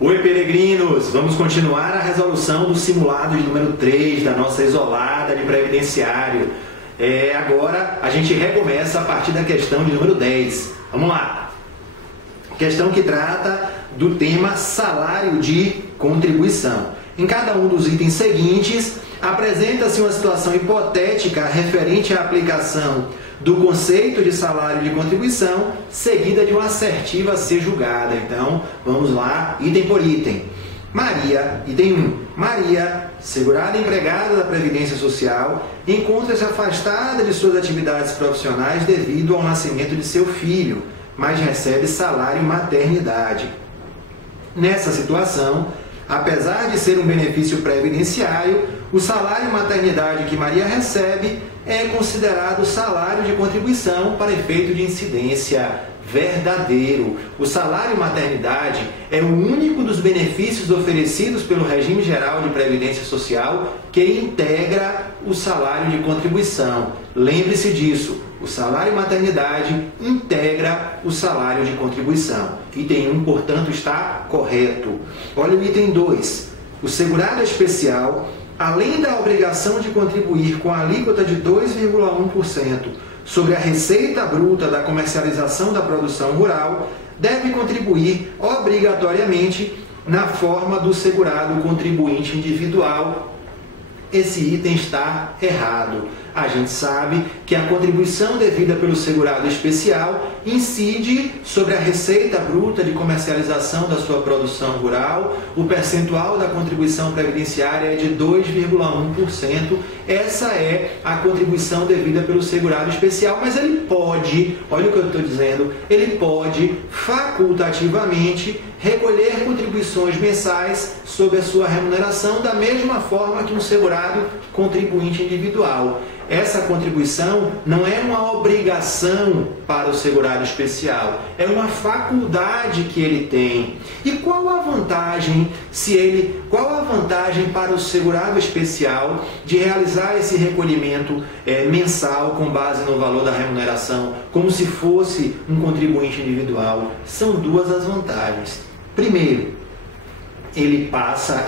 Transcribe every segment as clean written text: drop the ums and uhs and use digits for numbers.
Oi, peregrinos! Vamos continuar a resolução do simulado de número 3 da nossa isolada de previdenciário. Agora a gente recomeça a partir da questão de número 10. Vamos lá! Questão que trata do tema salário de contribuição. Em cada um dos itens seguintes, apresenta-se uma situação hipotética referente à aplicação do conceito de salário de contribuição, seguida de uma assertiva a ser julgada. Então, vamos lá, item por item. Maria, item 1. Maria, segurada empregada da Previdência Social, encontra-se afastada de suas atividades profissionais devido ao nascimento de seu filho, mas recebe salário maternidade. Nessa situação, apesar de ser um benefício previdenciário, o salário maternidade que Maria recebe é considerado salário de contribuição para efeito de incidência verdadeiro. O salário maternidade é o único dos benefícios oferecidos pelo regime geral de previdência social que integra o salário de contribuição. Lembre-se disso, o salário maternidade integra o salário de contribuição. Item 1, portanto, está correto. Olha o item 2. O segurado especial, além da obrigação de contribuir com a alíquota de 2,1% sobre a receita bruta da comercialização da produção rural, deve contribuir obrigatoriamente na forma do segurado contribuinte individual. Esse item está errado. A gente sabe que a contribuição devida pelo segurado especial incide sobre a receita bruta de comercialização da sua produção rural. O percentual da contribuição previdenciária é de 2,1%. Essa é a contribuição devida pelo segurado especial, mas ele pode, olha o que eu estou dizendo, ele pode facultativamente recolher contribuições mensais sobre a sua remuneração da mesma forma que um segurado contribuinte individual. Essa contribuição não é uma obrigação para o segurado especial, é uma faculdade que ele tem. E qual a vantagem para o segurado especial de realizar esse recolhimento mensal com base no valor da remuneração, como se fosse um contribuinte individual? São duas as vantagens. Primeiro, ele passa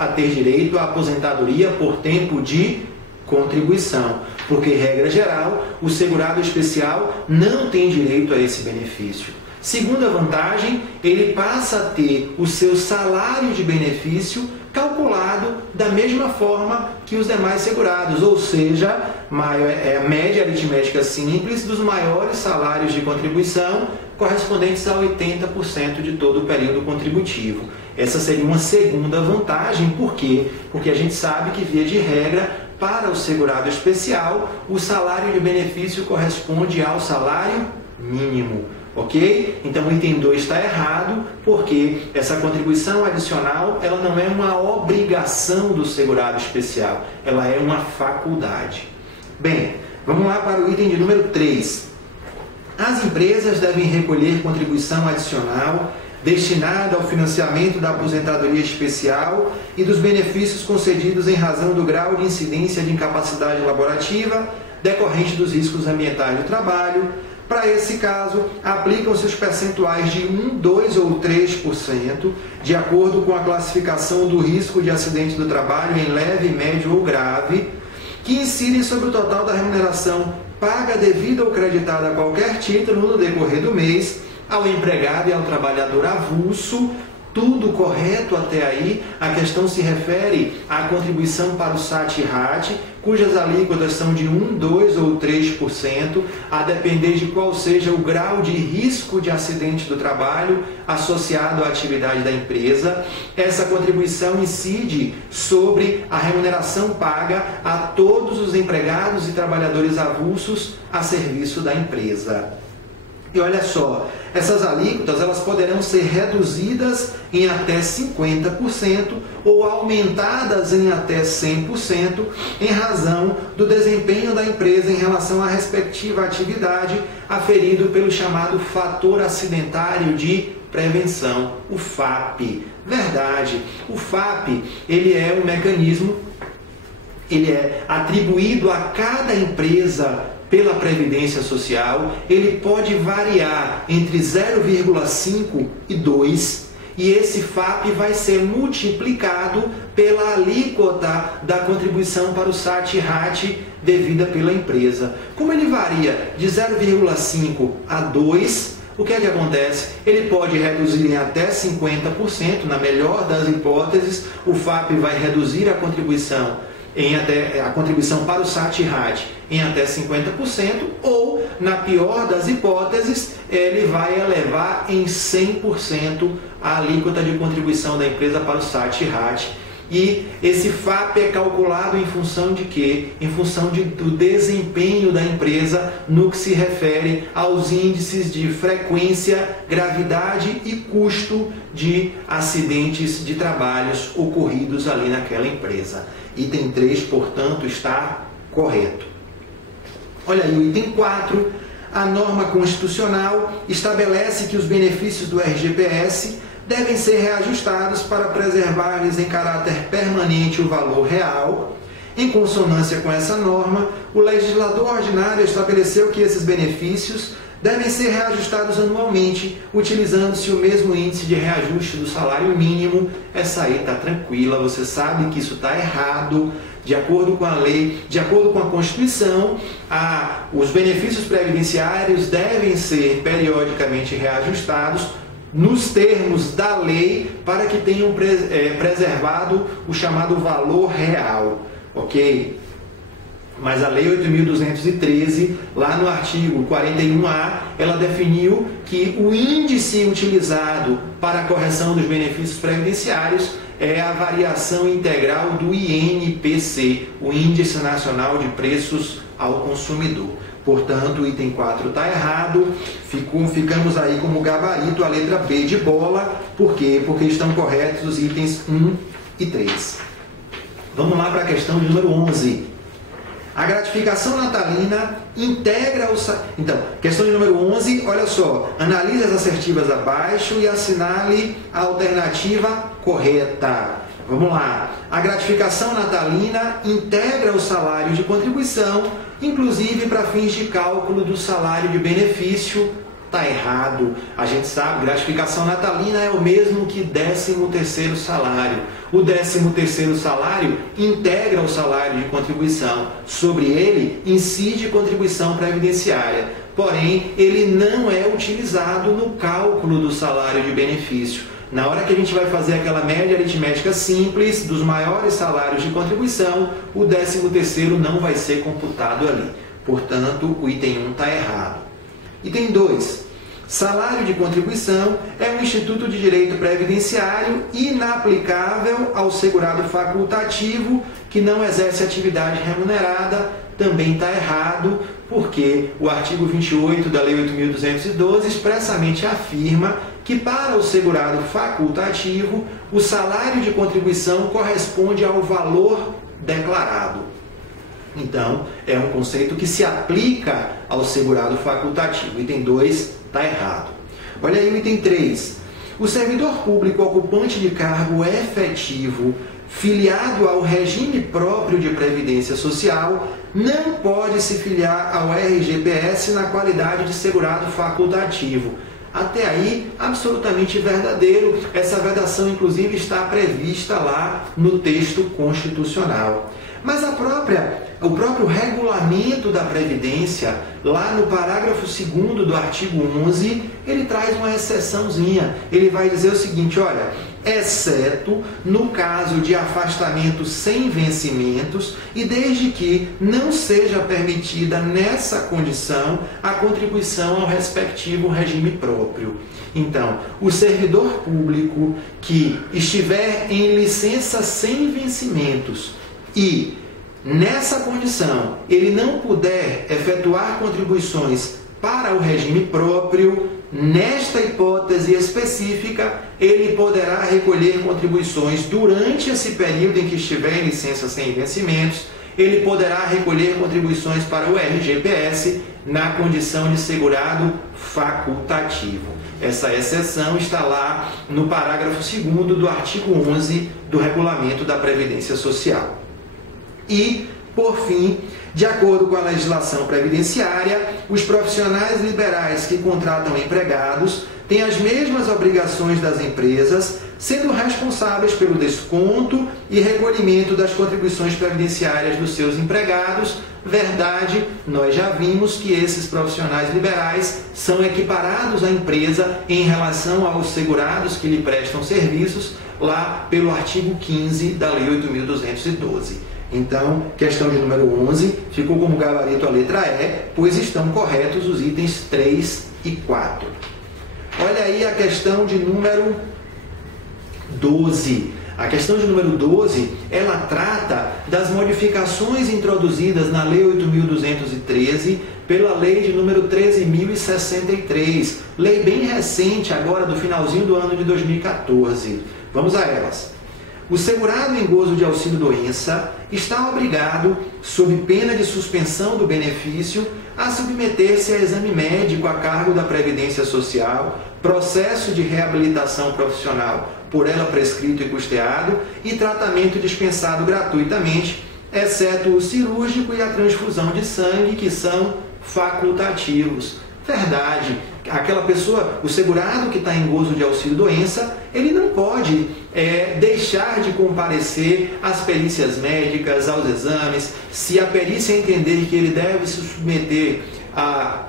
a ter direito à aposentadoria por tempo de contribuição, porque, regra geral, o segurado especial não tem direito a esse benefício. Segunda vantagem, ele passa a ter o seu salário de benefício calculado da mesma forma que os demais segurados, ou seja, a média aritmética simples dos maiores salários de contribuição correspondentes a 80% de todo o período contributivo. Essa seria uma segunda vantagem. Por quê? Porque a gente sabe que, via de regra, para o segurado especial, o salário de benefício corresponde ao salário mínimo. Ok? Então o item 2 está errado, porque essa contribuição adicional ela não é uma obrigação do segurado especial, ela é uma faculdade. Bem, vamos lá para o item de número 3. As empresas devem recolher contribuição adicional destinada ao financiamento da aposentadoria especial e dos benefícios concedidos em razão do grau de incidência de incapacidade laborativa decorrente dos riscos ambientais do trabalho. Para esse caso, aplicam-se os percentuais de 1%, 2% ou 3%, de acordo com a classificação do risco de acidente do trabalho em leve, médio ou grave, que incidem sobre o total da remuneração paga devida ou creditada a qualquer título no decorrer do mês, ao empregado e ao trabalhador avulso. Tudo correto até aí. A questão se refere à contribuição para o SAT-RAT, cujas alíquotas são de 1%, 2% ou 3%, a depender de qual seja o grau de risco de acidente do trabalho associado à atividade da empresa. Essa contribuição incide sobre a remuneração paga a todos os empregados e trabalhadores avulsos a serviço da empresa. E olha só, essas alíquotas elas poderão ser reduzidas em até 50% ou aumentadas em até 100% em razão do desempenho da empresa em relação à respectiva atividade aferido pelo chamado fator acidentário de prevenção, o FAP. Verdade, o FAP ele é um mecanismo, ele é atribuído a cada empresa pela Previdência Social. Ele pode variar entre 0,5 e 2, e esse FAP vai ser multiplicado pela alíquota da contribuição para o SAT-RAT devida pela empresa. Como ele varia de 0,5 a 2, o que é que acontece? Ele pode reduzir em até 50%, na melhor das hipóteses, o FAP vai reduzir a contribuição para o SAT-RAT em até 50%, ou, na pior das hipóteses, ele vai elevar em 100% a alíquota de contribuição da empresa para o SAT-RAT. E esse FAP é calculado em função de quê? Em função do desempenho da empresa no que se refere aos índices de frequência, gravidade e custo de acidentes de trabalhos ocorridos ali naquela empresa. Item 3, portanto, está correto. Olha aí o item 4. A norma constitucional estabelece que os benefícios do RGPS devem ser reajustados para preservar-lhes em caráter permanente o valor real. Em consonância com essa norma, o legislador ordinário estabeleceu que esses benefícios devem ser reajustados anualmente, utilizando-se o mesmo índice de reajuste do salário mínimo. Essa aí está tranquila, você sabe que isso está errado. De acordo com a lei, de acordo com a Constituição, os benefícios previdenciários devem ser periodicamente reajustados nos termos da lei para que tenham preservado o chamado valor real, ok? Mas a Lei 8.213, lá no artigo 41A, ela definiu que o índice utilizado para a correção dos benefícios previdenciários é a variação integral do INPC, o Índice Nacional de Preços ao Consumidor. Portanto, o item 4 está errado, ficamos aí como gabarito a letra B de bola. Por quê? Porque estão corretos os itens 1 e 3. Vamos lá para a questão de número 11. A gratificação natalina integra o... Então, questão de número 11, olha só. Analise as assertivas abaixo e assinale a alternativa correta. Vamos lá. A gratificação natalina integra o salário de contribuição, inclusive para fins de cálculo do salário de benefício. Está errado. A gente sabe, gratificação natalina é o mesmo que 13º salário. O 13º salário integra o salário de contribuição. Sobre ele incide contribuição previdenciária. Porém, ele não é utilizado no cálculo do salário de benefício. Na hora que a gente vai fazer aquela média aritmética simples dos maiores salários de contribuição, o 13º não vai ser computado ali. Portanto, o item 1 está errado. Item 2. Salário de contribuição é um instituto de direito previdenciário inaplicável ao segurado facultativo que não exerce atividade remunerada. Também está errado, porque o artigo 28 da Lei 8.212 expressamente afirma que para o segurado facultativo, o salário de contribuição corresponde ao valor declarado. Então, é um conceito que se aplica ao segurado facultativo. Item 2 está errado. Olha aí o item 3. O servidor público ocupante de cargo efetivo filiado ao regime próprio de previdência social não pode se filiar ao RGPS na qualidade de segurado facultativo. Até aí, absolutamente verdadeiro. Essa vedação, inclusive, está prevista lá no texto constitucional. Mas o próprio regulamento da Previdência, lá no parágrafo 2º do artigo 11, ele traz uma exceçãozinha. Ele vai dizer o seguinte, olha, exceto no caso de afastamento sem vencimentos e desde que não seja permitida nessa condição a contribuição ao respectivo regime próprio. Então, o servidor público que estiver em licença sem vencimentos e, nessa condição, ele não puder efetuar contribuições para o regime próprio, nesta hipótese específica, ele poderá recolher contribuições durante esse período em que estiver em licença sem vencimentos, ele poderá recolher contribuições para o RGPS na condição de segurado facultativo. Essa exceção está lá no parágrafo 2º do artigo 11 do Regulamento da Previdência Social. E, por fim, De acordo com a legislação previdenciária, os profissionais liberais que contratam empregados têm as mesmas obrigações das empresas, sendo responsáveis pelo desconto e recolhimento das contribuições previdenciárias dos seus empregados. Verdade, nós já vimos que esses profissionais liberais são equiparados à empresa em relação aos segurados que lhe prestam serviços, lá pelo artigo 15 da Lei 8.212. Então, questão de número 11 ficou como gabarito a letra E, pois estão corretos os itens 3 e 4. Olha aí a questão de número 12. A questão de número 12, ela trata das modificações introduzidas na Lei 8.213 pela Lei de número 13.063, lei bem recente, agora do finalzinho do ano de 2014. Vamos a elas. O segurado em gozo de auxílio-doença está obrigado, sob pena de suspensão do benefício, a submeter-se a exame médico a cargo da Previdência Social, processo de reabilitação profissional por ela prescrito e custeado e tratamento dispensado gratuitamente, exceto o cirúrgico e a transfusão de sangue, que são facultativos. Verdade, aquela pessoa, o segurado que está em gozo de auxílio-doença, ele não pode deixar de comparecer às perícias médicas, aos exames. Se a perícia entender que ele deve se submeter a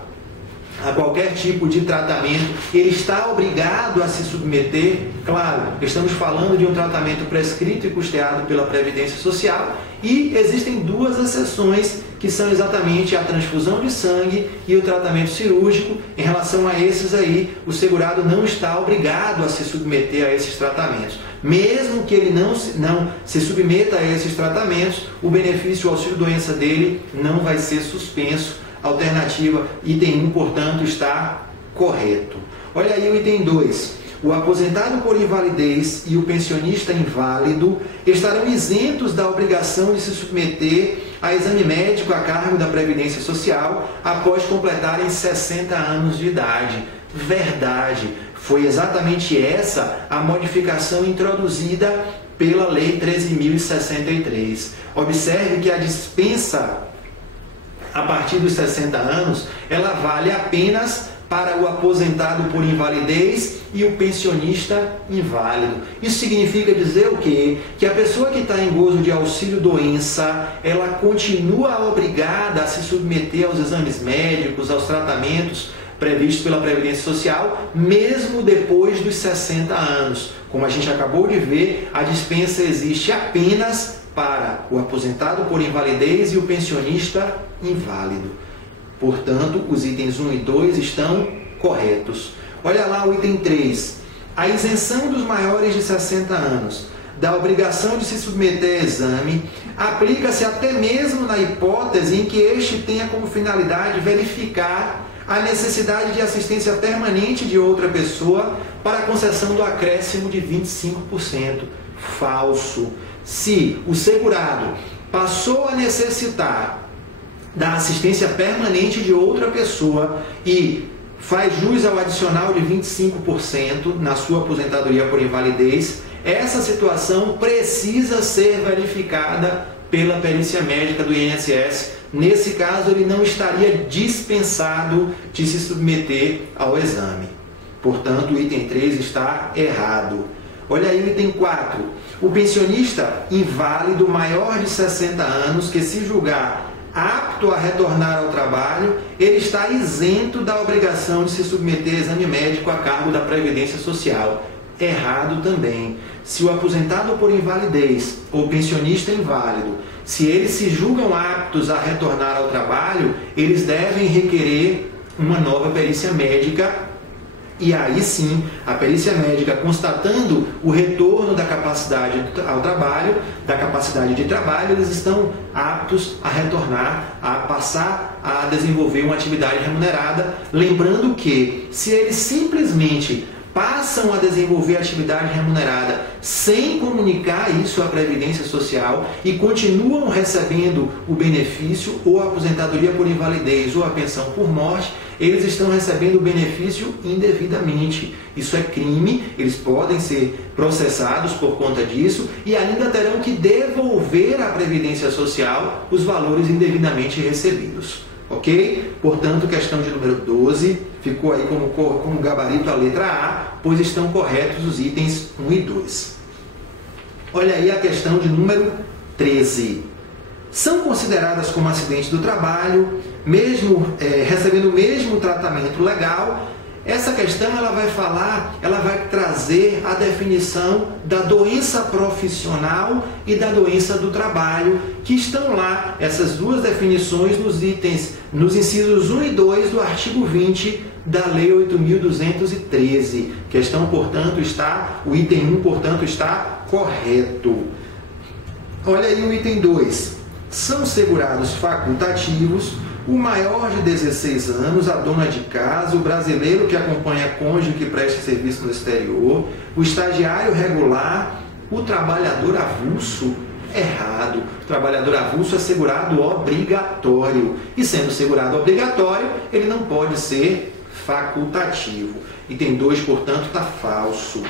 qualquer tipo de tratamento, ele está obrigado a se submeter. Claro, estamos falando de um tratamento prescrito e custeado pela Previdência Social, e existem duas exceções, que são exatamente a transfusão de sangue e o tratamento cirúrgico. Em relação a esses aí, o segurado não está obrigado a se submeter a esses tratamentos. Mesmo que ele não se submeta a esses tratamentos, o benefício auxílio-doença dele não vai ser suspenso. Alternativa, item 1, portanto, está correto. Olha aí o item 2. O aposentado por invalidez e o pensionista inválido estarão isentos da obrigação de se submeter a exame médico a cargo da Previdência Social após completarem 60 anos de idade. Verdade, foi exatamente essa a modificação introduzida pela Lei 13.063. Observe que a dispensa a partir dos 60 anos, ela vale apenas para o aposentado por invalidez e o pensionista inválido. Isso significa dizer o quê? Que a pessoa que está em gozo de auxílio-doença, ela continua obrigada a se submeter aos exames médicos, aos tratamentos previstos pela Previdência Social, mesmo depois dos 60 anos. Como a gente acabou de ver, a dispensa existe apenas para o aposentado por invalidez e o pensionista inválido. Portanto, os itens 1 e 2 estão corretos. Olha lá o item 3. A isenção dos maiores de 60 anos da obrigação de se submeter a exame aplica-se até mesmo na hipótese em que este tenha como finalidade verificar a necessidade de assistência permanente de outra pessoa para a concessão do acréscimo de 25%. Falso. Se o segurado passou a necessitar da assistência permanente de outra pessoa e faz jus ao adicional de 25% na sua aposentadoria por invalidez, essa situação precisa ser verificada pela perícia médica do INSS. Nesse caso, ele não estaria dispensado de se submeter ao exame. Portanto, o item 3 está errado. Olha aí o item 4. O pensionista inválido maior de 60 anos que se julgar apto a retornar ao trabalho, ele está isento da obrigação de se submeter a exame médico a cargo da Previdência Social. Errado também. Se o aposentado por invalidez ou pensionista inválido, se eles se julgam aptos a retornar ao trabalho, eles devem requerer uma nova perícia médica. E aí sim, a perícia médica, constatando o retorno da capacidade ao trabalho, da capacidade de trabalho, eles estão aptos a retornar, a passar a desenvolver uma atividade remunerada. Lembrando que, se eles simplesmente passam a desenvolver atividade remunerada sem comunicar isso à Previdência Social e continuam recebendo o benefício ou a aposentadoria por invalidez ou a pensão por morte, eles estão recebendo o benefício indevidamente. Isso é crime, eles podem ser processados por conta disso e ainda terão que devolver à Previdência Social os valores indevidamente recebidos. Ok? Portanto, questão de número 12 ficou aí como gabarito a letra A, pois estão corretos os itens 1 e 2. Olha aí a questão de número 13. São consideradas como acidentes do trabalho, mesmo recebendo o mesmo tratamento legal. Essa questão ela vai trazer a definição da doença profissional e da doença do trabalho, que estão lá, essas duas definições nos incisos 1 e 2 do artigo 20 da Lei 8.213. Questão, portanto, o item 1, portanto, está correto. Olha aí o item 2. São segurados facultativos o maior de 16 anos, a dona de casa, o brasileiro que acompanha cônjuge que presta serviço no exterior, o estagiário regular, o trabalhador avulso. Errado. O trabalhador avulso é segurado obrigatório. E sendo segurado obrigatório, ele não pode ser facultativo. Item 2, portanto, está falso.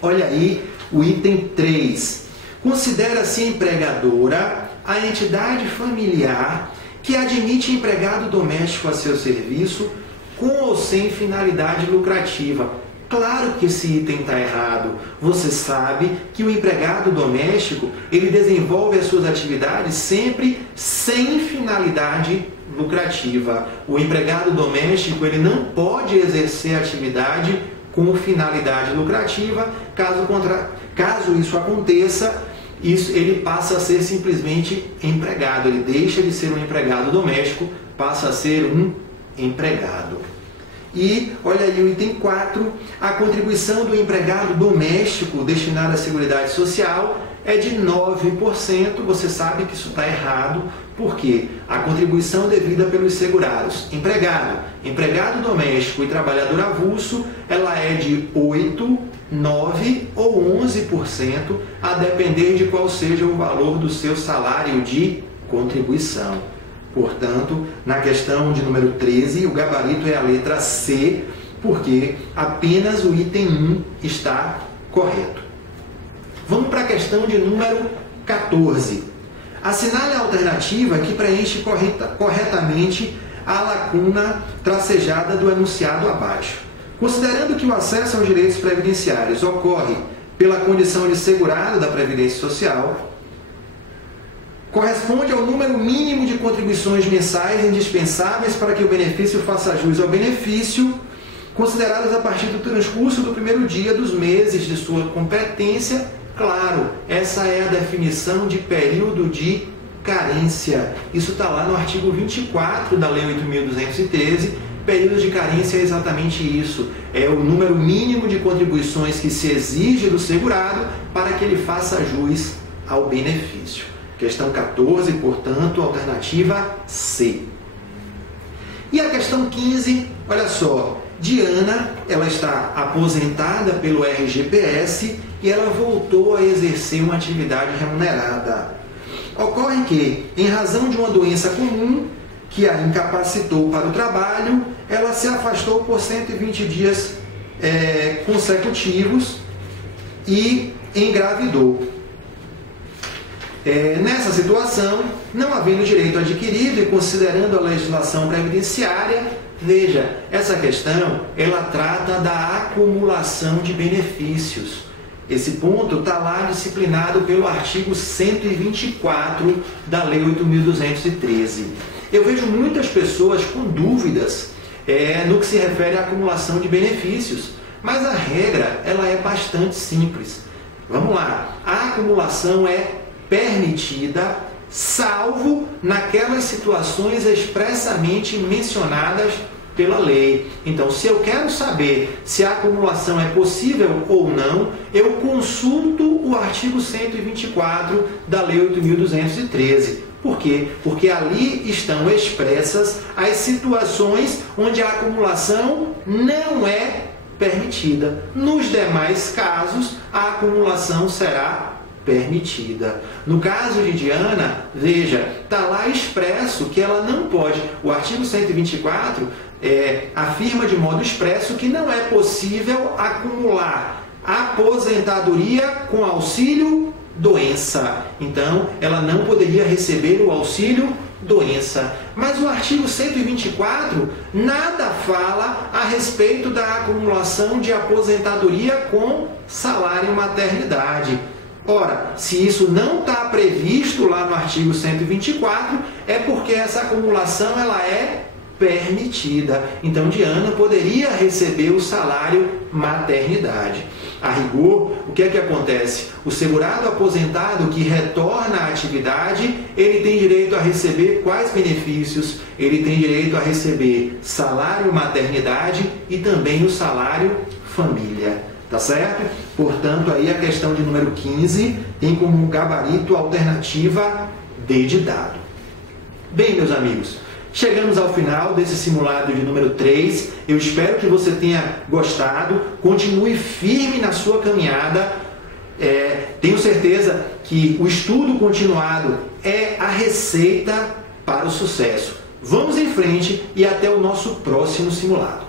Olha aí o item 3. Considera-se empregadora a entidade familiar que admite empregado doméstico a seu serviço com ou sem finalidade lucrativa. Claro que esse item está errado. Você sabe que o empregado doméstico, ele desenvolve as suas atividades sempre sem finalidade lucrativa. O empregado doméstico, ele não pode exercer atividade com finalidade lucrativa. Caso isso aconteça, ele passa a ser simplesmente empregado. Ele deixa de ser um empregado doméstico, passa a ser um empregado. E olha aí o item 4, a contribuição do empregado doméstico destinada à Seguridade Social é de 9%. Você sabe que isso está errado, porque a contribuição devida pelos segurados, empregado doméstico e trabalhador avulso, ela é de 8%, 9% ou 11%, a depender de qual seja o valor do seu salário de contribuição. Portanto, na questão de número 13, o gabarito é a letra C, porque apenas o item 1 está correto. Vamos para a questão de número 14. Assinale a alternativa que preenche corretamente a lacuna tracejada do enunciado abaixo. Considerando que o acesso aos direitos previdenciários ocorre pela condição de segurado da Previdência Social, corresponde ao número mínimo de contribuições mensais indispensáveis para que o benefício faça jus ao benefício, consideradas a partir do transcurso do primeiro dia dos meses de sua competência. Claro, essa é a definição de período de carência. Isso está lá no artigo 24 da Lei 8.213. Período de carência é exatamente isso. É o número mínimo de contribuições que se exige do segurado para que ele faça jus ao benefício. Questão 14, portanto, alternativa C. E a questão 15, olha só. Diana, ela está aposentada pelo RGPS e ela voltou a exercer uma atividade remunerada. Ocorre que, em razão de uma doença comum que a incapacitou para o trabalho, ela se afastou por 120 dias consecutivos e engravidou. Nessa situação, não havendo direito adquirido e considerando a legislação previdenciária, veja, essa questão, ela trata da acumulação de benefícios. Esse ponto está lá disciplinado pelo artigo 124 da Lei 8.213. Eu vejo muitas pessoas com dúvidas no que se refere à acumulação de benefícios, mas a regra ela é bastante simples. Vamos lá, a acumulação é permitida, salvo naquelas situações expressamente mencionadas pela lei. Então, se eu quero saber se a acumulação é possível ou não, eu consulto o artigo 124 da Lei 8.213. Por quê? Porque ali estão expressas as situações onde a acumulação não é permitida. Nos demais casos, a acumulação será permitida. No caso de Diana, veja, está lá expresso que ela não pode, o artigo 124 afirma de modo expresso que não é possível acumular aposentadoria com auxílio doença. Então, ela não poderia receber o auxílio doença. Mas o artigo 124 nada fala a respeito da acumulação de aposentadoria com salário maternidade. Ora, se isso não está previsto lá no artigo 124, é porque essa acumulação ela é permitida. Então, Diana poderia receber o salário maternidade. A rigor, o que é que acontece? O segurado aposentado que retorna à atividade, ele tem direito a receber quais benefícios? Ele tem direito a receber salário maternidade e também o salário família. Tá certo? Portanto, aí a questão de número 15 tem como gabarito alternativa D de dado. Bem, meus amigos, chegamos ao final desse simulado de número 3. Eu espero que você tenha gostado. Continue firme na sua caminhada. Tenho certeza que o estudo continuado é a receita para o sucesso. Vamos em frente e até o nosso próximo simulado.